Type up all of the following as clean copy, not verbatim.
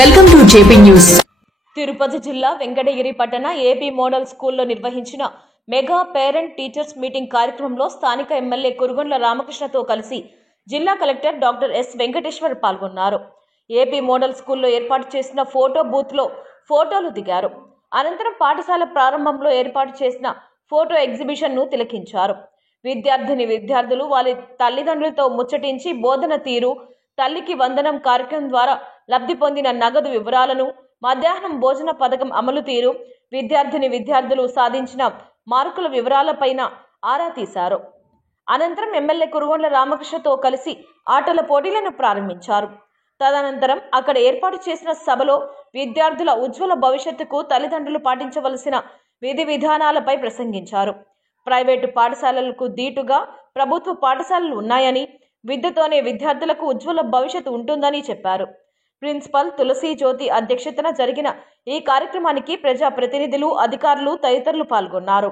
Welcome to JP news. Tirupati జిల్లా వెంకటగిరి పట్టణ AP model స్కూల్లో నిర్వహించిన మెగా పేరెంట్ టీచర్స్ మీటింగ్ కార్యక్రమంలో స్థానిక ఎమ్మెల్యే కురుగొండ్ల రామకృష్ణతో కలిసి జిల్లా కలెక్టర్ డాక్టర్ ఎస్ వెంకటేశ్వర్ పాల్గొన్నారు. ఏపీ మోడల్ స్కూల్లో ఏర్పాటు చేసిన ఫోటో బూత్లో ఫోటోలు దిగారు. అనంతరం పాఠశాల ప్రారంభంలో ఏర్పాటు చేసిన ఫోటో ఎగ్జిబిషన్ను తిలకించారు. విద్యార్థులు వారి తల్లిదండ్రులతో ముచ్చటించి బోధన తీరు, తల్లికి వందనం కార్యక్రమం ద్వారా లబ్ధి పొందిన నగదు వివరాలను, మధ్యాహ్నం భోజన పథకం అమలు తీరు, విద్యార్థులు సాధించిన మార్కుల వివరాలపైన ఆరా తీశారు. అనంతరం ఎమ్మెల్యే కురుగొండ్ల రామకృష్ణతో కలిసి ఆటల పోటీలను ప్రారంభించారు. తదనంతరం అక్కడ ఏర్పాటు చేసిన సభలో విద్యార్థుల ఉజ్వల భవిష్యత్తుకు తల్లిదండ్రులు పాటించవలసిన విధి విధానాలపై ప్రసంగించారు. ప్రైవేటు పాఠశాలలకు దీటుగా ప్రభుత్వ పాఠశాలలు ఉన్నాయని, విద్యతోనే విద్యార్థులకు ఉజ్వల భవిష్యత్తు ఉంటుందని చెప్పారు. ప్రిన్సిపల్ తులసి జ్యోతి అధ్యక్షతన జరిగిన ఈ కార్యక్రమానికి ప్రజా ప్రతినిధులు, అధికారులు తదితరులు పాల్గొన్నారు.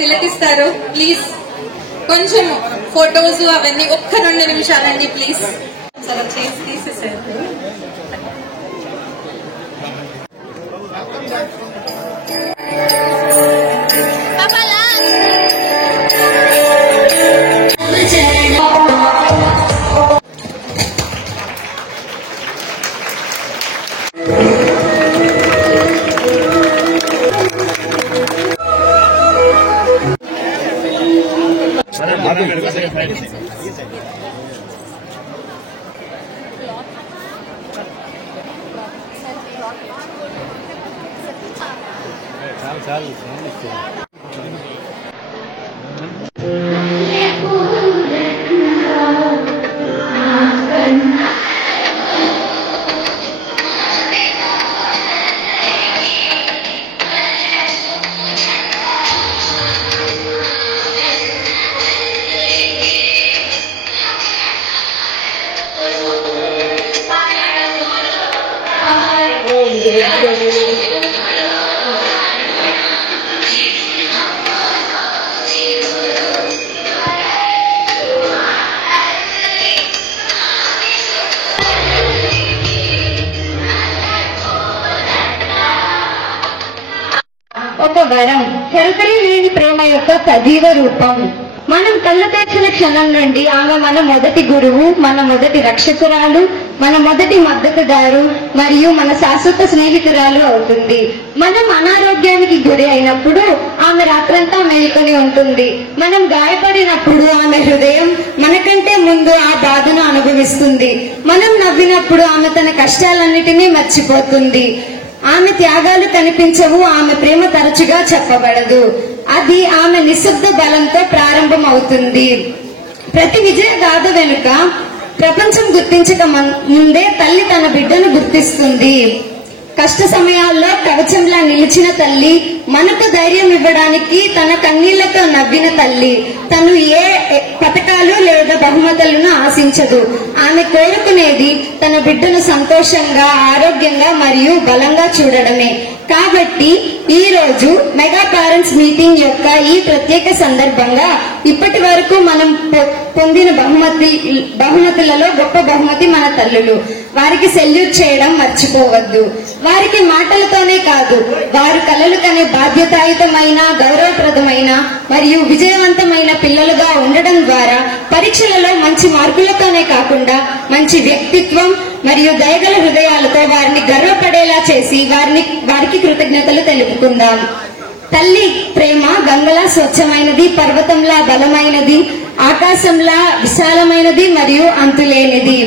తిలకిస్తారు. ప్లీజ్ కొంచెం ఫొటోస్ అవన్నీ ఒక్క 2 నిమిషాలండి ప్లీజ్. చాలా చేసి తీసేసారు. ఒక వరం, చెరతలి లేని ప్రేమ యొక్క సజీవ రూపం. మనం కళ్ళు తెచ్చిన క్షణం నుండి ఆమె మన మొదటి గురువు, మన మొదటి రక్షకురాలు, మన మొదటి మద్దతుదారు మరియు మన శాశ్వత స్నేహితురాలు అవుతుంది. మనం అనారోగ్యానికి గురి అయినప్పుడు ఆమె రాత్రంతా మేల్కొని ఉంటుంది. మనం గాయపడినప్పుడు ఆమె హృదయం మనకంటే ముందు ఆ బాధను అనుభవిస్తుంది. మనం నవ్వినప్పుడు ఆమె తన కష్టాలన్నిటినీ మర్చిపోతుంది. ఆమె త్యాగాలు కనిపించవు, ఆమె ప్రేమ తరచుగా చెప్పబడదు. అది ఆమె నిశ్శబ్ద బలంతో ప్రారంభం అవుతుంది. ప్రతి విజయ గాథ వెనుక ప్రపంచం గుర్తించక ముందే తల్లి తన బిడ్డను గుర్తిస్తుంది. కష్ట సమయాల్లో కవచంలా నిలిచిన తల్లి, మనకు ధైర్యం ఇవ్వడానికి తన కన్నీళ్లతో నవ్విన తల్లి. తను ఏ పథకాలు లేదా బహుమతులను ఆశించదు. ఆమె కోరుకునేది తన బిడ్డను సంతోషంగా, ఆరోగ్యంగా మరియు బలంగా చూడడమే. కాబట్టి ఈ రోజు మెగా పేరెంట్స్ మీటింగ్ యొక్క ఈ ప్రత్యేక సందర్భంగా ఇప్పటి వరకు మనం పొందిన బహుమతులలో గొప్ప బహుమతి మన తల్లులు. వారికి సెల్యూట్ చేయడం మర్చిపోవద్దు. వారికి మాటలతోనే కాదు, వారు కలలు కనే బాధ్యతాయుతమైన, గౌరవప్రదమైన మరియు విజయవంతమైన పిల్లలుగా ఉండడం ద్వారా పరీక్షలలో మంచి మార్కులతోనే కాకుండా మంచి వ్యక్తిత్వం మరియు దయగల హృదయాలతో వారిని గర్వపడేలా చేసి వారికి కృతజ్ఞతలు తెలుపుకుందాం. తల్లి ప్రేమ గంగలా స్వచ్ఛమైనది, పర్వతంలా బలమైనది, ఆకాశంలా విశాలమైనది మరియు అంతులేనిది.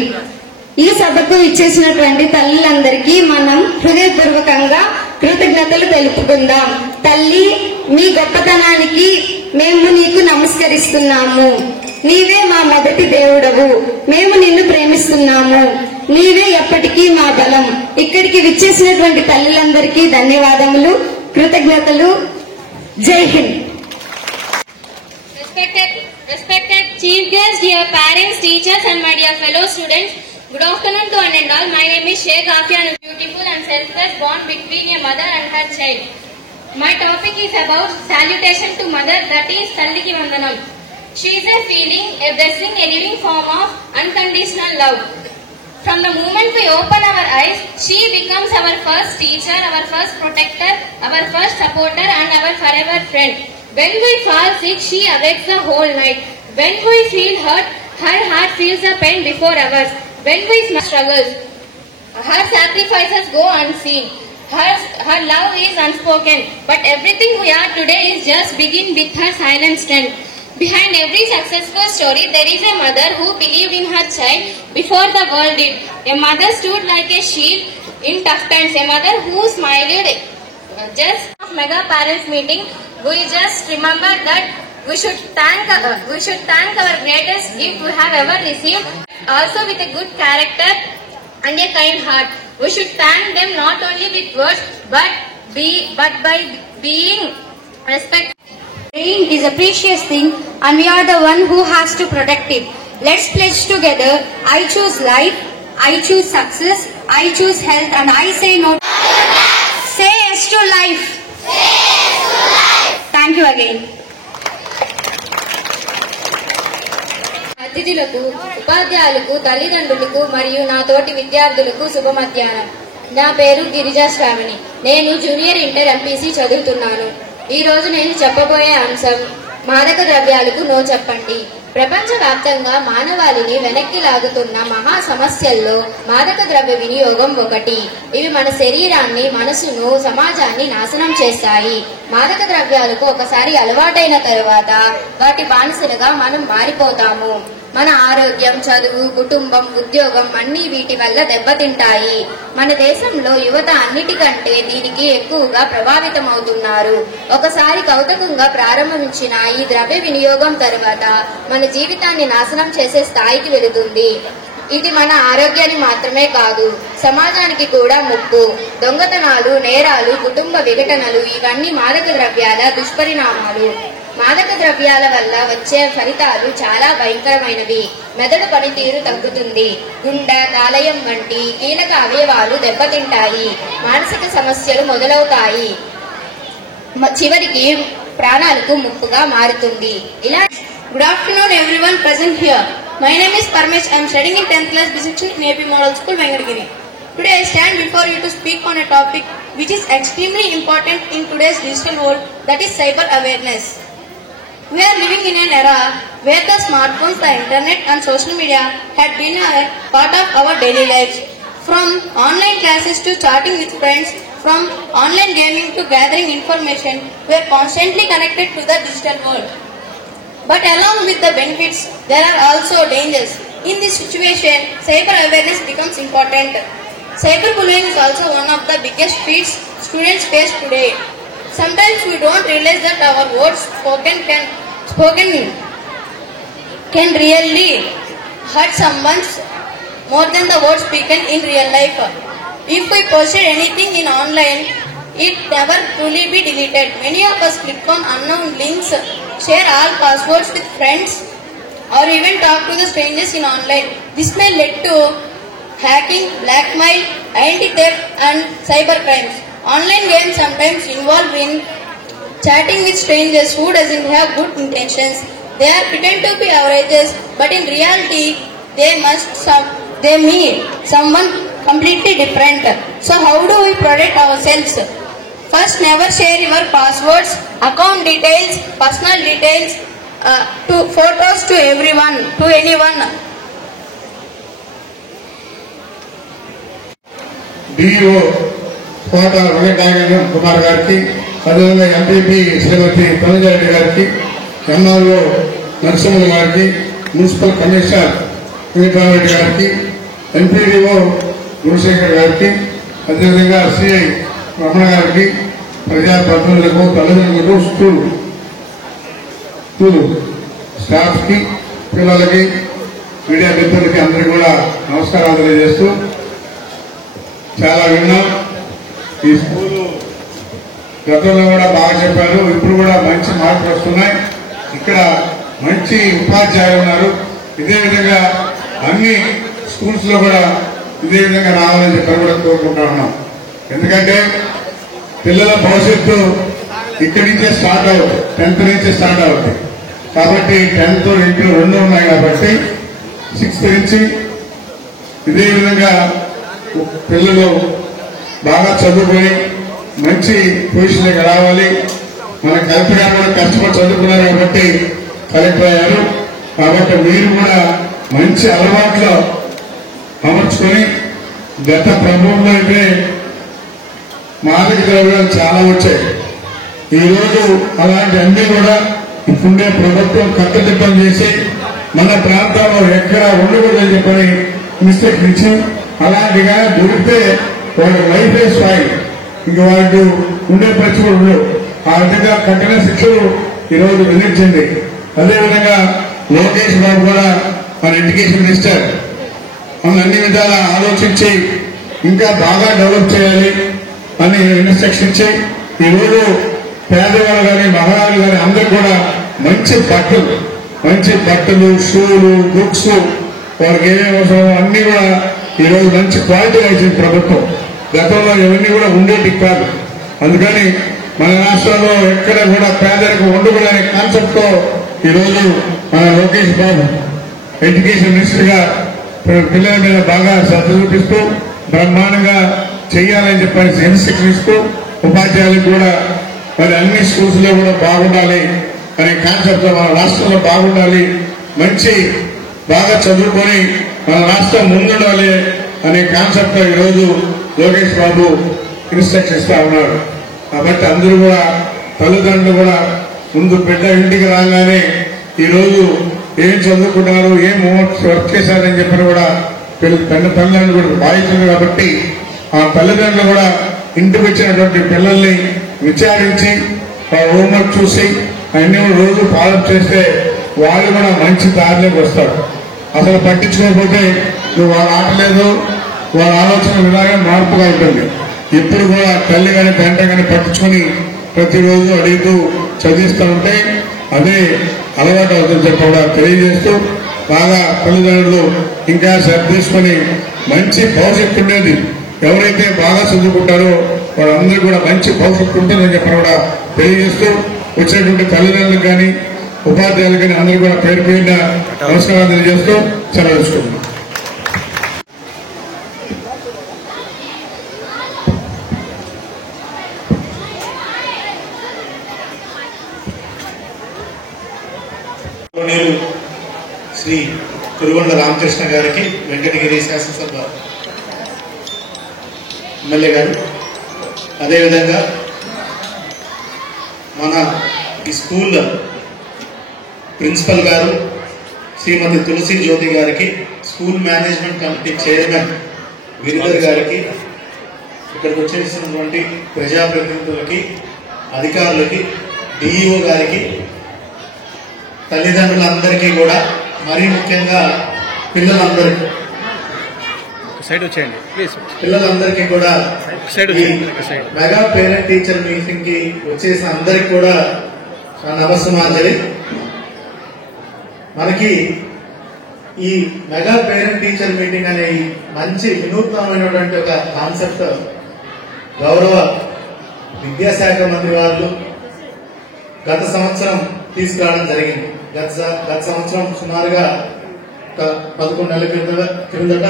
ఈ సభకు ఇచ్చేసినటువంటి తల్లులందరికీ మనం హృదయపూర్వకంగా కృతజ్ఞతలు తెలుపుకుందాం. తల్లి, మీ గొప్పతనానికి మేము నీకు నమస్కరిస్తున్నాము. నీవే మా మొదటి దేవుడవు. మేము నిన్ను ప్రేమిస్తున్నాము. నీవే ఎప్పటికీ మా బలం. ఇక్కడికి విచ్చేసినటువంటి తల్లులందరికీ ధన్యవాదములు, కృతజ్ఞతలు. జై Hind. Respected chief guests, dear parents, teachers and my dear fellow students, good afternoon to one and all. My name is Sheikh Afia, a beautiful and selfless bond between a mother and her child. My topic is about salutation to mother, that is Talliki Vandanam. She is a feeling, a blessing, a living form of unconditional love. From the moment we open our eyes, she becomes our first teacher, our first protector, our first supporter and our forever friend. When we fall sick, she awakes the whole night. When we feel hurt, her heart feels the pain before ours. When we struggle, her sacrifices go unseen. Her love is unspoken. But everything we are today is just begin with her silent strength. Behind every successful story, there is a mother who believed in her child before the world did. A mother stood like a shield in tough times. A mother who smiled. Just mega parents meeting, we just remember that we should thank our greatest gift we have ever received, also with a good character and a kind heart. We should thank them not only with words but by being respectful. Rain is a precious thing and we are the one who has to protect it. Let's pledge together. I choose life, I choose success, I choose health, and I say no. Say yes to life. Thank you again. అతిథులకు, ఉపాధ్యాయులకు, తల్లిదండ్రులకు మరియు నా తోటి విద్యార్థులకు శుభ మధ్యాహ్నం. నా పేరు గిరిజా శ్రావణి. నేను జూనియర్ ఇంటర్ ఎంపీసీ చదువుతున్నాను. ఈ రోజు నేను చెప్పబోయే అంశం మాదక ద్రవ్యాలకు నో చెప్పండి. ప్రపంచవ్యాప్తంగా మానవాళిని వెనక్కి లాగుతున్న మహా సమస్యల్లో మాదక ద్రవ్య వినియోగం ఒకటి. ఇవి మన శరీరాన్ని, మనసును, సమాజాన్ని నాశనం చేస్తాయి. మాదక ద్రవ్యాలకు ఒకసారి అలవాటైన తరువాత వాటి బానిసలుగా మనం మారిపోతాము. మన ఆరోగ్యం, చదువు, కుటుంబం, ఉద్యోగం అన్నీ వీటి వల్ల దెబ్బతింటాయి. మన దేశంలో యువత అన్నిటికంటే దీనికి ఎక్కువగా ప్రభావితమవుతున్నారు. ఒకసారి కౌతుకంగా ప్రారంభించిన ఈ ద్రవ్య వినియోగం తరువాత మన జీవితాన్ని నాశనం చేసే స్థాయికి వెళుతుంది. ఇది మన ఆరోగ్యాన్ని మాత్రమే కాదు, సమాజానికి కూడా ముప్పు. దొంగతనాలు, నేరాలు, కుటుంబ విఘటనలు ఇవన్నీ మాదక ద్రవ్యాల దుష్పరిణామాలు. మాదక ద్రవ్యాల వల్ల వచ్చే ఫలితాలు చాలా భయంకరమైనవి. మెదడు పనితీరు తగ్గుతుంది. గుండె, కాలేయం వంటి కీలక అవయవాలు దెబ్బతింటాయి. మానసిక సమస్యలు మొదలవుతాయి. చివరికి ప్రాణాలకు ముప్పుగా మారుతుంది. ఇలా Good afternoon everyone present here. My name is Parmesh. I am studying in 10th class B section in AP Model School, Vengadagiri. Today I stand before you to speak on a topic which is extremely important in today's digital world, that is cyber awareness. We are living in an era where the smartphones, the internet and social media had been a part of our daily lives. From online classes to chatting with friends, from online gaming to gathering information, we are constantly connected to the digital world. But along with the benefits, there are also dangers. In this situation, cyber awareness becomes important. Cyberbullying is also one of the biggest threats students face today. Sometimes we don't realize that our words spoken can really hurt someone more than the words spoken in real life. If we posted anything in online, it never truly be deleted. Many of us click on unknown links, share all passwords with friends, or even talk to the strangers in online. This may lead to hacking, blackmail, identity theft and cyber crimes. Online games sometimes involve in chatting with strangers who doesn't have good intentions. They are pretend to be averages, but in reality, they mean someone completely different. So how do we protect ourselves? First, never share your passwords, account details, personal details, to photos to anyone. DO కోట వెంకటనారాయణ కుమార్ గారికి, అదేవిధంగా MPP శ్రీమతి తనుజారెడ్డి గారికి, MRO Narasimhulu గారికి, municipal commissioner Venkatarama Reddy గారికి, MPDO Gunasekhar గారికి, అదేవిధంగా CI Ramana గారికి, ప్రజాప్రతినిధులకు, తల్లిదండ్రులకు, స్కూల్ స్టాఫ్ కి, పిల్లలకి, మీడియా మిత్రులకి అందరికీ కూడా నమస్కారాలు తెలియజేస్తూ, చాలా విన్నాం. ఈ స్కూలు గతంలో కూడా బాగా చెప్పారు, ఇప్పుడు కూడా మంచి మార్పులు వస్తున్నాయి. ఇక్కడ మంచి ఉపాధ్యాయులు ఉన్నారు. ఇదే విధంగా అన్ని స్కూల్స్ లో కూడా ఇదే విధంగా రావాలని చెప్పి కూడా కోరుకుంటా ఉన్నాం. ఎందుకంటే పిల్లల భవిష్యత్తు ఇక్కడి నుంచే స్టార్ట్ అవుతుంది, 10th నుంచే స్టార్ట్ అవుతుంది. కాబట్టి 10th, 8 రెండు ఉన్నాయి కాబట్టి 6th నుంచి ఇదే విధంగా పిల్లలు బాగా చదువుకొని మంచి పొజిషన్కి రావాలి. మన కలెక్టర్ గారు కూడా కష్టపడి చదువుకున్నారు కాబట్టి కలెక్టర్ అయ్యారు. కాబట్టి మీరు కూడా మంచి అలవాట్లో అమర్చుకొని, గత ప్రభుత్వంలో అయితే మాదక ద్రవ్యాలు చాలా వచ్చాయి. ఈరోజు అలాంటి అన్ని కూడా ఇప్పుడే ప్రభుత్వం కట్టుదిట్టం చేసి మన ప్రాంతాల్లో ఎక్కడ ఉండకూడదని చెప్పని మిస్టేక్ ఇచ్చి, అలాంటిగా దొరికితే వాళ్ళ లైఫ్ స్పాయిల్, ఇంక వాళ్ళు ఉండే పరిస్థితులు ఉండవు. ఆ విధంగా కఠిన శిక్షలు ఈరోజు విధించింది. అదేవిధంగా లోకేష్ బాబు కూడా మన ఎడ్యుకేషన్ మినిస్టర్ మన అన్ని విధాలా ఆలోచించి ఇంకా బాగా డెవలప్ చేయాలి అని ఇన్స్ట్రక్షన్ ఇచ్చి, ఈరోజు పేదవాళ్ళు కానీ మహిళలు కానీ అందరూ కూడా మంచి బట్టలు, షూలు, బుక్స్, వారికి ఏమేమి అవసరం అన్ని కూడా ఈరోజు మంచి క్వాలిటీ ఇచ్చింది ప్రభుత్వం. గతంలో ఇవన్నీ కూడా ఉండేటి కాదు. అందుకని మన రాష్ట్రంలో ఎక్కడ కూడా పేదరికం ఉండకూడదనే కాన్సెప్ట్ తో ఈరోజు మన లోకేష్ బాబు ఎడ్యుకేషన్ మినిస్టర్ గా పిల్లల మీద బాగా శ్రద్ధ చూపిస్తూ బ్రహ్మాండంగా చెయ్యాలని చెప్పని ఇన్స్ట్రక్షన్ ఇస్తూ, ఉపాధ్యాయులకు కూడా మరి అన్ని స్కూల్స్ లో కూడా బాగుండాలి అనే కాన్సెప్ట్ లో మన రాష్ట్రంలో బాగుండాలి, మంచి బాగా చదువుకొని మన రాష్ట్రం ముందుండాలి అనే కాన్సెప్ట్ లో ఈరోజు లోకేష్ బాబు ఇన్స్ట్రక్షన్ ఇస్తా ఉన్నారు. కాబట్టి అందరూ కూడా తల్లిదండ్రులు కూడా ముందు బిడ్డ ఇంటికి రాగానే ఈరోజు ఏం చదువుకున్నారు, ఏం వర్క్ చేశారని చెప్పిన కూడా తల్లిదండ్రులు కూడా బాధితులు. కాబట్టి ఆ తల్లిదండ్రులు కూడా ఇంటికి వచ్చినటువంటి పిల్లల్ని విచారించి హోంవర్క్ చూసి అన్ని రోజు ఫాలో చేస్తే వాళ్ళు కూడా మంచి దారిలోకి వస్తారు. అసలు పట్టించుకోకపోతే నువ్వు వాళ్ళ ఆటలేదు, వాళ్ళ ఆలోచన విధానం మార్పుగా ఉంటుంది. ఇప్పుడు కూడా తల్లి కానీ తండ్రి కానీ పట్టించుకొని ప్రతిరోజు అడుగుతూ చదివిస్తూ ఉంటే అదే అలవాటు అవుతుంది చెప్పి కూడా తెలియజేస్తూ, బాగా తల్లిదండ్రులు ఇంకా శ్రద్ధ తీసుకొని మంచి భవిష్యత్తు ఉండేది. ఎవరైతే బాగా చదువుకుంటారో వాళ్ళందరూ కూడా మంచి భవిష్యత్తు ఉంటుందని చెప్పి కూడా తెలియజేస్తూ, వచ్చినటువంటి తల్లిదండ్రులకు కానీ ఉపాధ్యాయులు కానీ అందరూ కూడా పేరు పేరున నమస్కారాలు తెలియజేస్తూ సెలవు తీసుకుంటున్నాం. శ్రీ కురుగొండ రామకృష్ణ గారికి, వెంకటగిరి శాసనసభ ఎమ్మెల్యే గారు, అదేవిధంగా మన ఈ స్కూల్ ప్రిన్సిపల్ గారు శ్రీమతి తులసి జ్యోతి గారికి, school management committee chairman Giridhar గారికి, ఇక్కడికి వచ్చేసినటువంటి ప్రజాప్రతినిధులకి, అధికారులకి, డిఈఓ గారికి, తల్లిదండ్రులందరికీ కూడా, మరీ ముఖ్యంగా పిల్లలందరికీ పిల్లలందరికీ కూడా మెగా పేరెంట్ టీచర్ మీటింగ్ కి వచ్చేసిన అందరికి కూడా నమస్సుమాంజలి. మనకి ఈ మెగా పేరెంట్ టీచర్ మీటింగ్ అనే మంచి వినూత్నమైనటువంటి ఒక కాన్సెప్ట్ గౌరవ విద్యాశాఖ మంత్రి వాళ్ళు గత సంవత్సరం తీసుకురావడం జరిగింది. గత సంవత్సరం సుమారుగా 11 నెలల క్రిందట,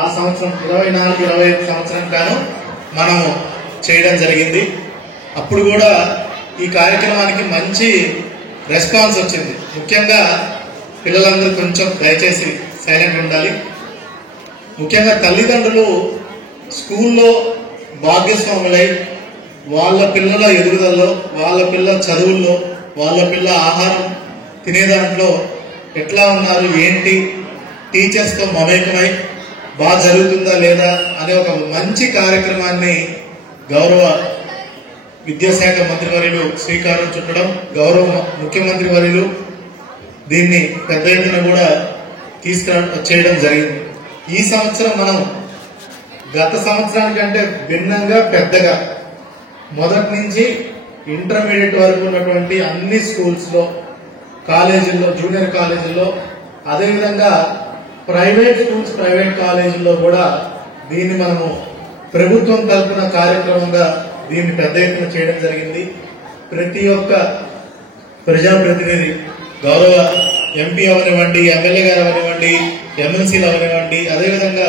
ఆ సంవత్సరం 24-25 సంవత్సరం గాను మనం చేయడం జరిగింది. అప్పుడు కూడా ఈ కార్యక్రమానికి మంచి రెస్పాన్స్ వచ్చింది. ముఖ్యంగా పిల్లలందరూ కొంచెం దయచేసి సైలెంట్ ఉండాలి. ముఖ్యంగా తల్లిదండ్రులు స్కూల్లో భాగస్వాములై వాళ్ళ పిల్లల ఎదుగుదలలో, వాళ్ళ పిల్లల చదువుల్లో, వాళ్ళ పిల్లల ఆహారం తినే దాంట్లో ఎట్లా ఉన్నారు ఏంటి, టీచర్స్తో మమేకమై బాగా జరుగుతుందా లేదా అనే ఒక మంచి కార్యక్రమాన్ని గౌరవ విద్యాశాఖ మంత్రివర్యులు శ్రీకారం చుట్టడం, గౌరవ ముఖ్యమంత్రి వర్యులు దీన్ని పెద్ద ఎత్తున కూడా చేయడం జరిగింది. ఈ సంవత్సరం మనం గత సంవత్సరానికంటే భిన్నంగా పెద్దగా మొదటి నుంచి ఇంటర్మీడియట్ వరకు ఉన్నటువంటి అన్ని స్కూల్స్ లో, కాలేజీల్లో, జూనియర్ కాలేజీల్లో, అదేవిధంగా ప్రైవేట్ స్కూల్స్, ప్రైవేట్ కాలేజీల్లో కూడా దీన్ని మనము ప్రభుత్వం తరఫున కార్యక్రమంగా దీన్ని పెద్ద ఎత్తున చేయడం జరిగింది. ప్రతి ఒక్క ప్రజాప్రతినిధి, గౌరవ ఎంపీ అవనివ్వండి, ఎమ్మెల్యే గారు అవనివ్వండి, ఎమ్మెల్సీలు అవనివ్వండి, అదేవిధంగా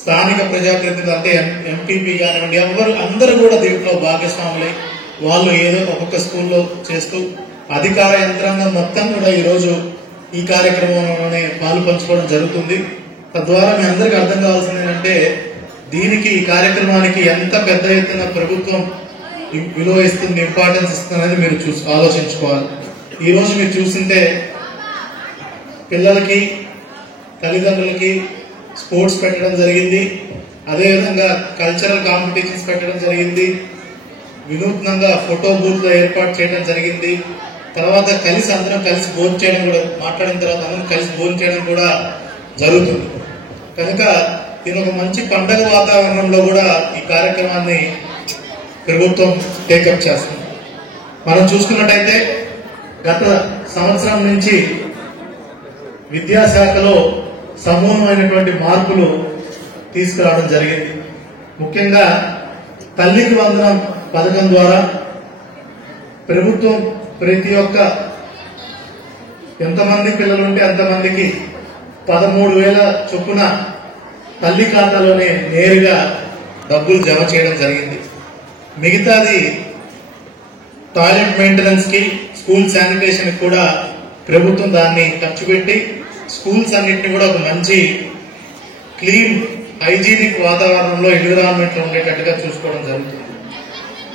స్థానిక ప్రజాప్రతినిధులు అంటే ఎంపీపీ కానివ్వండి, అందరూ కూడా దీంట్లో భాగస్వాములై వాళ్ళు ఏదో ఒక్కొక్క స్కూల్లో చేస్తూ అధికార యంత్రాంగం మొత్తం కూడా ఈరోజు ఈ కార్యక్రమంలోనే పాలు పంచుకోవడం జరుగుతుంది. తద్వారా మీ అందరికీ అర్థం కావాల్సింది ఏంటంటే దీనికి, ఈ కార్యక్రమానికి ఎంత పెద్ద ఎత్తున ప్రభుత్వం విలువ ఇస్తుంది, ఇంపార్టెన్స్ ఇస్తుంది అనేది మీరు ఆలోచించుకోవాలి. ఈ రోజు మీరు చూస్తుంటే పిల్లలకి, తల్లిదండ్రులకి స్పోర్ట్స్ పెట్టడం జరిగింది, అదేవిధంగా కల్చరల్ కాంపిటీషన్స్ పెట్టడం జరిగింది, వినూత్నంగా ఫోటో బూత్ ఏర్పాటు చేయడం జరిగింది. తర్వాత కలిసి అందరం కలిసి భోజనం చేయడం కూడా, మాట్లాడిన తర్వాత అందరం కలిసి భోజనం చేయడం కూడా జరుగుతుంది. కనుక దీని ఒక మంచి పండగ వాతావరణంలో కూడా ఈ కార్యక్రమాన్ని ప్రభుత్వం టేకప్ చేస్తుంది. మనం చూసుకున్నట్టయితే గత సంవత్సరం నుంచి విద్యాశాఖలో సమూలమైనటువంటి మార్పులు తీసుకురావడం జరిగింది. ముఖ్యంగా తల్లికి వందనం పథకం ద్వారా ప్రభుత్వం ప్రతి ఒక్క ఎంతమంది పిల్లలుంటే అంతమందికి 13,000 చొప్పున తల్లి ఖాతాలోనే నేరుగా డబ్బులు జమ చేయడం జరిగింది. మిగతాది టాయిలెట్ మెయింటెనెన్స్ కి, స్కూల్ శానిటేషన్ కూడా ప్రభుత్వం దాన్ని ఖర్చు పెట్టి స్కూల్స్ అన్నింటినీ కూడా ఒక మంచి క్లీన్, హైజీనిక్ వాతావరణంలో, ఎన్విరాన్మెంట్ లో ఉండేటట్టుగా చూసుకోవడం జరుగుతుంది.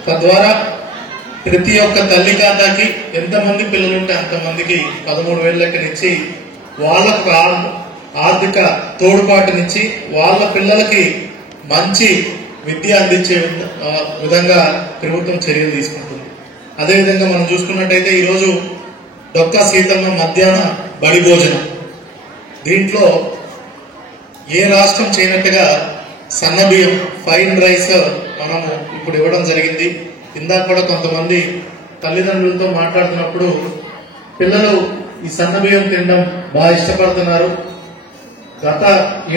తద్వారా ప్రతి ఒక్క తల్లి ఖాతాకి ఎంతమంది పిల్లలుంటే అంతమందికి 13,000 లెక్కనిచ్చి వాళ్ళకు ఆర్థిక తోడ్పాటునిచ్చి వాళ్ళ పిల్లలకి మంచి విద్య అందించే విధంగా ప్రభుత్వం చర్యలు తీసుకుంటుంది. అదేవిధంగా మనం చూసుకున్నట్టయితే ఈరోజు డొక్కా సీతమ్మ మధ్యాహ్న బడి భోజనం, దీంట్లో ఏ రాష్ట్రం చేయనట్టుగా సన్నబియ్యం, ఫైన్ రైస్ మనము ఇప్పుడు ఇవ్వడం జరిగింది. ఇందాక కూడా కొంతమంది తల్లిదండ్రులతో మాట్లాడుతున్నప్పుడు పిల్లలు ఈ సన్నబియ్యం తినడం బాగా ఇష్టపడుతున్నారు. గత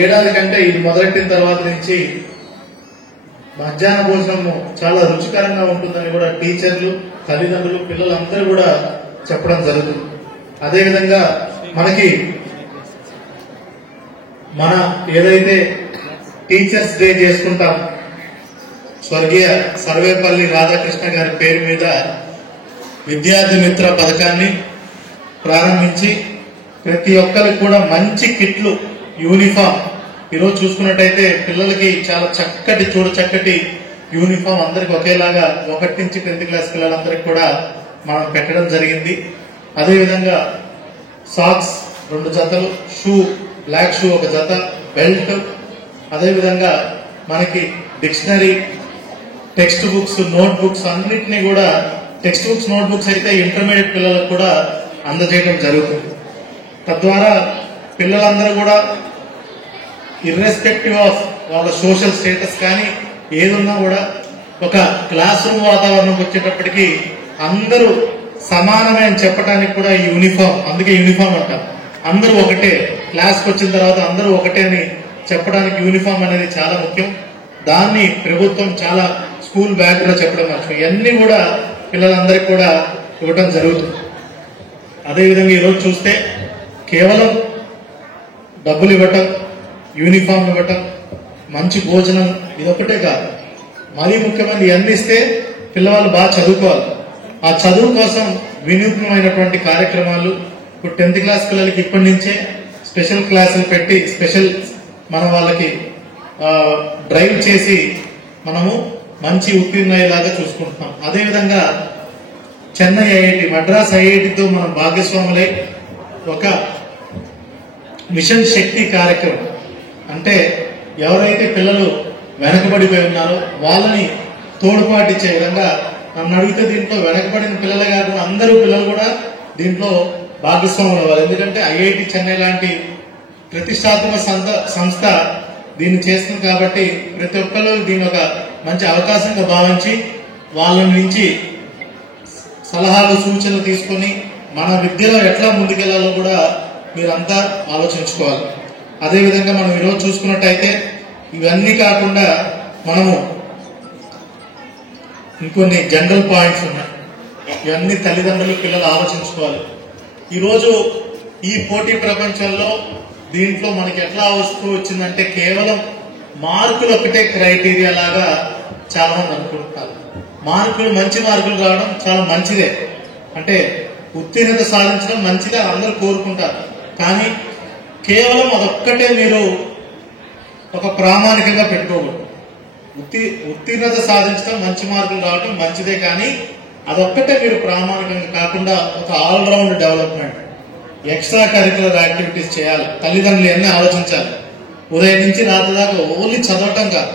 ఏడాది కంటే ఇది మొదలెట్టిన తర్వాత నుంచి మధ్యాహ్న భోజనం చాలా రుచికరంగా ఉంటుందని కూడా టీచర్లు, తల్లిదండ్రులు, పిల్లలందరూ కూడా చెప్పడం జరుగుతుంది. అదేవిధంగా మనకి మన ఏదైతే టీచర్స్ డే చేసుకుంటాం, స్వర్గీయ సర్వేపల్లి రాధాకృష్ణ గారి పేరు మీద విద్యార్థి మిత్ర పథకాన్ని ప్రారంభించి ప్రతి ఒక్కరికి కూడా మంచి కిట్లు, యూనిఫామ్, ఈరోజు చూసుకున్నట్టయితే పిల్లలకి చాలా చక్కటి, చక్కటి యూనిఫామ్ అందరికి ఒకేలాగా 1 నుంచి 10th క్లాస్ పిల్లలందరికీ కూడా మనం పెట్టడం జరిగింది. అదేవిధంగా సాక్స్ 2 జతలు, షూ, బ్లాక్ షూ 1 జత, బెల్ట్, అదేవిధంగా మనకి dictionary, text books, note books అన్నిటినీ కూడా, టెక్స్ట్ బుక్స్, నోట్ బుక్స్ అయితే ఇంటర్మీడియట్ పిల్లలకు కూడా అందజేయడం జరుగుతుంది. తద్వారా పిల్లలందరూ కూడా ఇర్రెస్పెక్టివ్ ఆఫ్ వాళ్ళ సోషల్ స్టేటస్ కానీ ఏదున్నా కూడా ఒక క్లాస్ రూమ్ వాతావరణం వచ్చేటప్పటికి అందరూ సమానమే అని చెప్పడానికి కూడా ఈ యూనిఫామ్, అందుకే యూనిఫామ్ అంటాం. అందరూ ఒకటే, క్లాస్కి వచ్చిన తర్వాత అందరూ ఒకటే అని చెప్పడానికి యూనిఫామ్ అనేది చాలా ముఖ్యం. దాన్ని ప్రభుత్వం చాలా స్కూల్ బ్యాగ్ లో చెప్పడం మర్చిపోయి ఇవన్నీ కూడా పిల్లలందరికీ కూడా ఇవ్వడం జరుగుతుంది. అదేవిధంగా ఈరోజు చూస్తే కేవలం డబ్బులు ఇవ్వటం, యూనిఫామ్ ఇవ్వటం, మంచి భోజనం ఇదొక్కటే కాదు, మరీ ముఖ్యమైన ఇవన్నీ ఇస్తే పిల్లవాళ్ళు బాగా చదువుకోవాలి. ఆ చదువు కోసం వినూత్నమైనటువంటి కార్యక్రమాలు ఇప్పుడు 10th క్లాస్ పిల్లలకి ఇప్పటి నుంచే స్పెషల్ క్లాసులు పెట్టి స్పెషల్ మనం వాళ్ళకి డ్రైవ్ చేసి మనము మంచి ఉత్తీర్ణయ్యేలాగా చూసుకుంటున్నాం. అదేవిధంగా చెన్నై ఐఐటి, మద్రాస్ ఐఐటితో మనం భాగస్వాములై ఒక మిషన్ శక్తి కార్యక్రమం, అంటే ఎవరైతే పిల్లలు వెనకబడిపోయి ఉన్నారో వాళ్ళని తోడ్పాటిచ్చే విధంగా నన్ను అడిగితే దీంట్లో వెనకబడిన పిల్లలే కాకుండా అందరూ పిల్లలు కూడా దీంట్లో భాగస్వాములు అవ్వాలి. ఎందుకంటే ఐఐటి చెన్నై లాంటి ప్రతిష్టాత్మక సంస్థ దీన్ని చేస్తుంది కాబట్టి ప్రతి ఒక్కరు దీని ఒక మంచి అవకాశంగా భావించి వాళ్ళ నుంచి సలహాలు సూచనలు తీసుకొని మన విద్యలో ఎట్లా ముందుకెళ్లాలో కూడా మీరంతా ఆలోచించుకోవాలి. అదేవిధంగా మనం ఈరోజు చూసుకున్నట్టయితే ఇవన్నీ కాకుండా మనము ఇంకొన్ని జనరల్ పాయింట్స్ ఉన్నాయి. ఇవన్నీ తల్లిదండ్రులు పిల్లలు ఆలోచించుకోవాలి. ఈరోజు ఈ పోటీ ప్రపంచంలో దీంట్లో మనకి ఎట్లా వస్తూ వచ్చిందంటే కేవలం మార్కులు ఒకటే క్రైటీరియా లాగా చాలా మంది అనుకుంటున్నారు. మంచి మార్కులు రావడం చాలా మంచిదే, అంటే ఉత్తీర్ణత సాధించడం మంచిదే అందరూ కోరుకుంటారు. కానీ కేవలం అదొక్కటే మీరు ఒక ప్రామాణికంగా పెట్టుకోకూడదు. ఉత్తీర్ణత సాధించడం మంచి మార్కులు రావడం మంచిదే, కానీ అదొక్కటే మీరు ప్రామాణికంగా కాకుండా ఒక all round development, extra curricular activities చేయాలి. తల్లిదండ్రులు అన్నీ ఆలోచించాలి. ఉదయం నుంచి రాత్రి దాకా ఓన్లీ చదవటం కాదు,